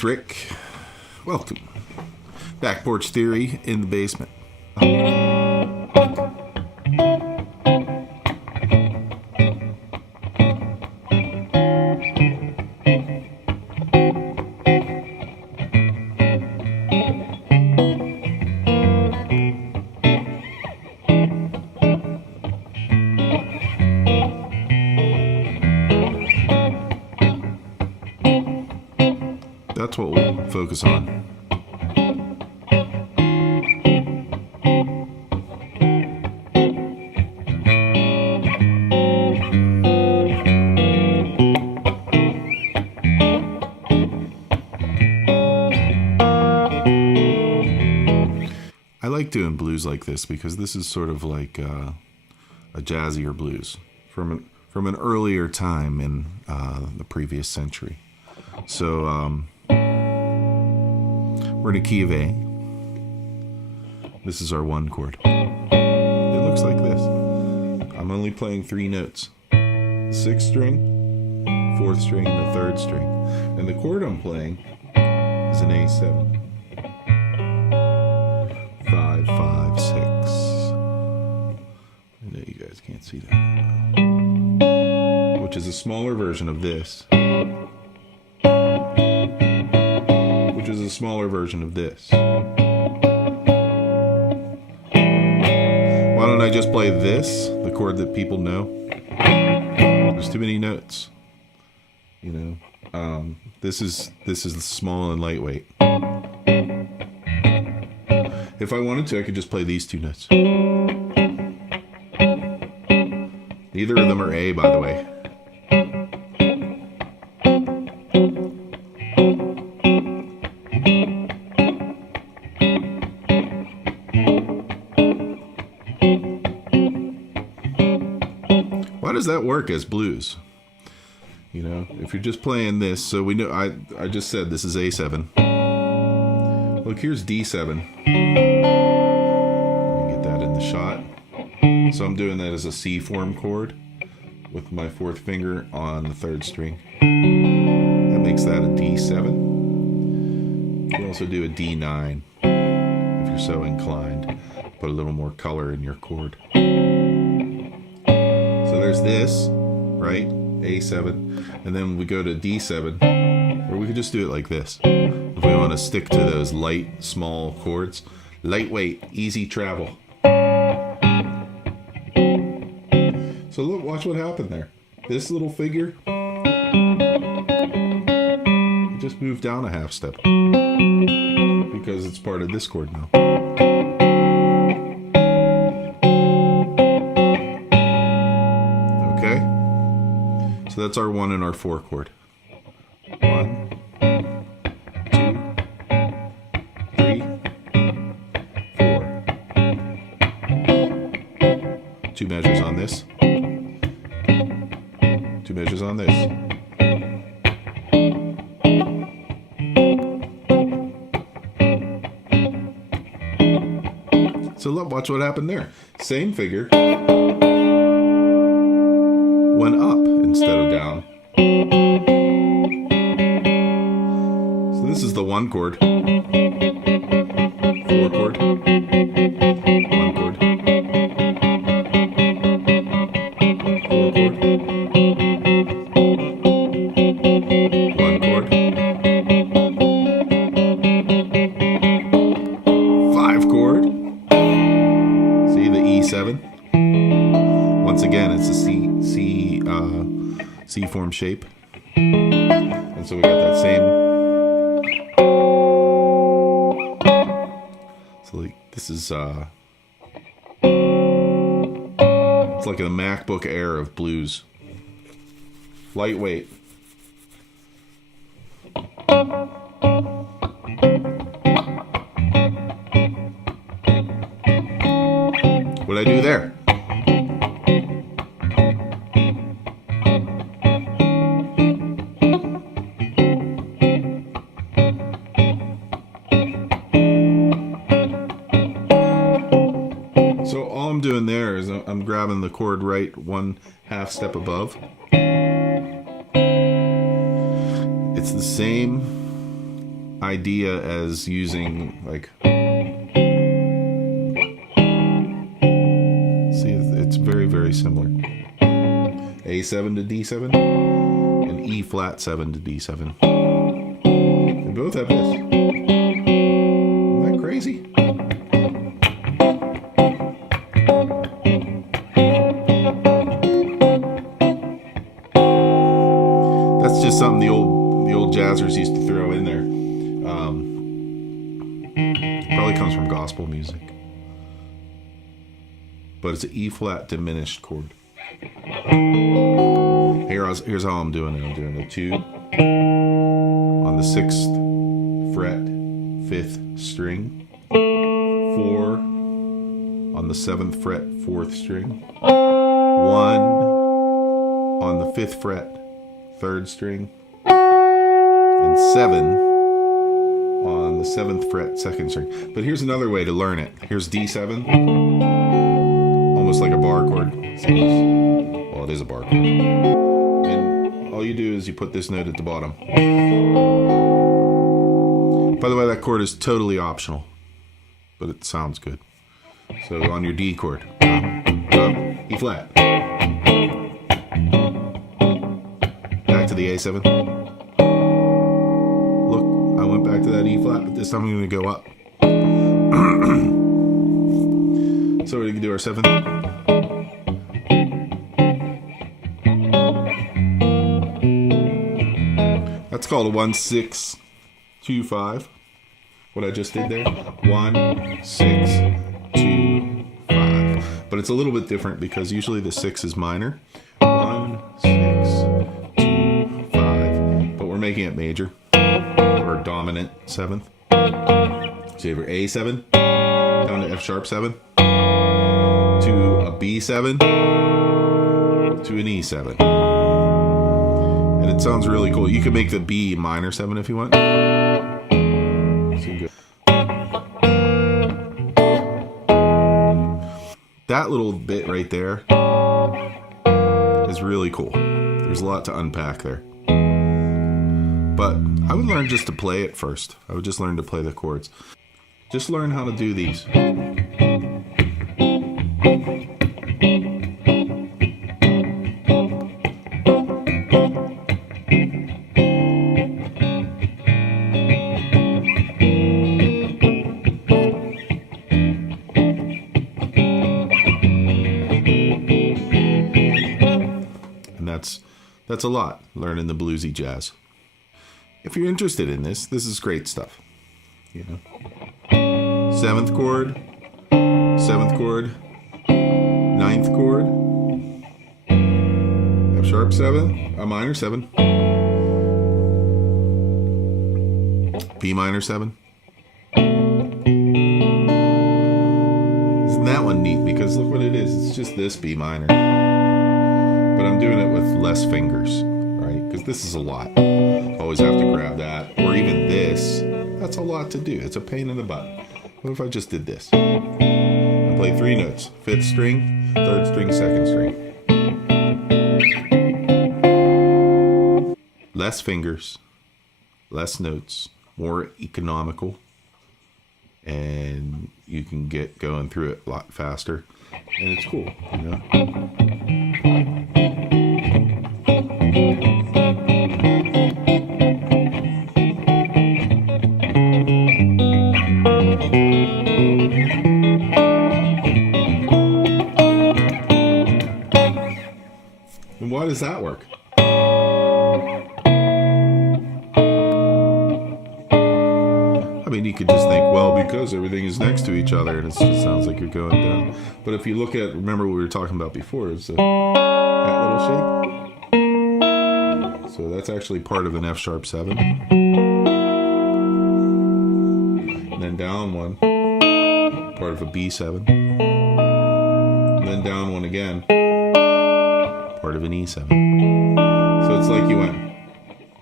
It's Rick. Welcome. Back Porch Theory in the basement. That's what we'll focus on. I like doing blues like this because this is sort of like a jazzier blues from an earlier time in the previous century. So we're in a key of A. This is our 1 chord. It looks like this. I'm only playing 3 notes. 6th string, 4th string, and the 3rd string. And the chord I'm playing is an A7. 5, 5, 6. I know you guys can't see that. Which is a smaller version of this. Which is a smaller version of this. Why don't I just play this, the chord that people know? There's too many notes. You know, this is small and lightweight. If I wanted to, I could just play these 2 notes. Neither of them are A, by the way. Why does that work as blues? You know, if you're just playing this, so we know, I just said this is A7. Look, here's D7. Let me get that in the shot. So I'm doing that as a C form chord with my 4th finger on the 3rd string. That makes that a D7. You can also do a D9 if you're so inclined. Put a little more color in your chord. So there's this, right? A7. And then we go to D7. Or we could just do it like this. If we want to stick to those light, small chords. Lightweight, easy travel. So look, watch what happened there. This little figure, it just moved down a half step. Because it's part of this chord now. Okay? So that's our 1 and our 4 chord. 1, 2, 3, 4. 2 measures on this. 2 measures on this. So look, watch what happened there. Same figure. Went up instead of down. So this is the 1 chord. 4 chord. 1 chord. 4 chord. 1 chord. 5 chord. See the E7? Once again, it's a C form shape. And so we got that same. So like this is it's like a MacBook Air of blues. Lightweight. What'd I do there? So all I'm doing there is I'm grabbing the chord right 1/2 step above. It's the same idea as using like, see, it's very, very similar. A7 to D7 and E flat 7 to D7. They both have this. Isn't that crazy? That's just something the old jazzers used to throw in there. Probably comes from gospel music. But it's an E flat diminished chord. Here's how I'm doing it. I'm doing a 2 on the 6th fret, 5th string, 4 on the 7th fret, 4th string, 1 on the 5th fret, 3rd string, and 7 on the 7th fret, 2nd string. But here's another way to learn it. Here's D7, almost like a bar chord. Well, it is a bar chord. And all you do is you put this note at the bottom. By the way, that chord is totally optional, but it sounds good. So on your D chord, E flat. Back to the A7. Look, I went back to that E flat, but this time I'm going to go up. So we can do our 7th. That's called a 1-6-2-5. What I just did there, 1-6-2-5. But it's a little bit different because usually the 6 is minor. 1-6-2-5. But we're making it major or dominant 7th. So you have your A7 down to F sharp 7 to a B7 to an E7. And it sounds really cool. You can make the B minor 7 if you want. That little bit right there is really cool. There's a lot to unpack there. But I would learn just to play it first. I would just learn to play the chords. Just learn how to do these. That's a lot, learning the bluesy jazz. If you're interested in this is great stuff. You know, 7th chord, 7th chord, 9th chord, F sharp 7, a minor 7, B minor 7. Isn't that one neat? Because look what it is. It's just this B minor. But I'm doing it with less fingers, right? Because this is a lot. Always have to grab that. Or even this. That's a lot to do. It's a pain in the butt. What if I just did this? I play 3 notes. 5th string, 3rd string, 2nd string. Less fingers. Less notes. More economical. And you can get going through it a lot faster. And it's cool, you know? And why does that work? I mean, you could just think, well, because everything is next to each other and it just sounds like you're going down. But if you look at, remember what we were talking about before, it's that little shape. So that's actually part of an F sharp 7. And then down one, part of a B7. And then down one again, part of an E7. So it's like you went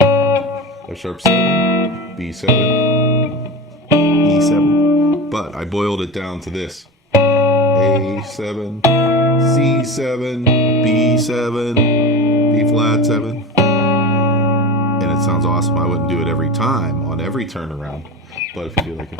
F sharp 7, B7, E7. But I boiled it down to this. A7, C7, B7, B flat 7. And That sounds awesome. I wouldn't do it every time on every turnaround, but if you do like it.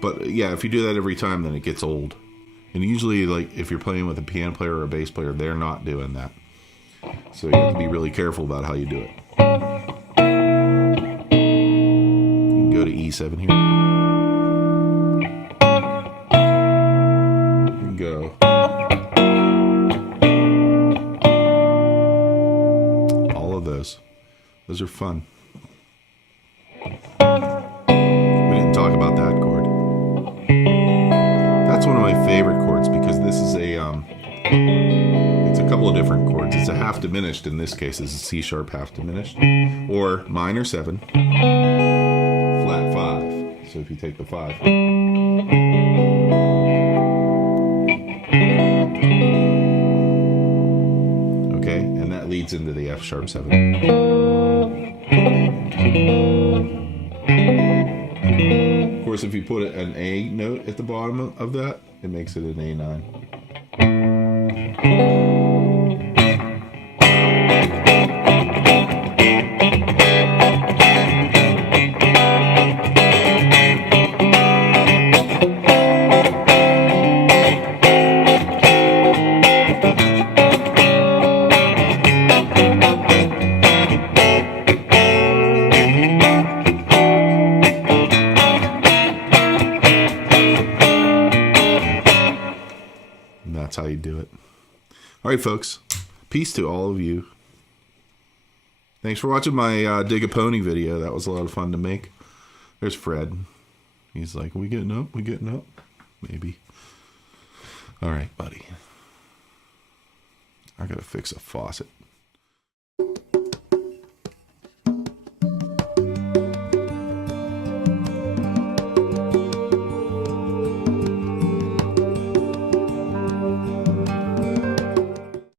But yeah, if you do that every time, then it gets old. And usually, like, if you're playing with a piano player or a bass player, they're not doing that. So you have to be really careful about how you do it. You can go to E7 here. You can go. All of those. Those are fun. We didn't talk about that chord. That's one of my favorite chords because this is it's a couple of different chords. It's a half diminished in this case. It's a C sharp half diminished, or minor 7, flat 5. So if you take the 5, okay, and that leads into the F sharp 7. Of course, if you put an A note at the bottom of that, it makes it an A9. That's how you do it. All right, folks. Peace to all of you. Thanks for watching my Dig a Pony video. That was a lot of fun to make. There's Fred. He's like, we getting up? We getting up? Maybe. All right, buddy. I gotta fix a faucet.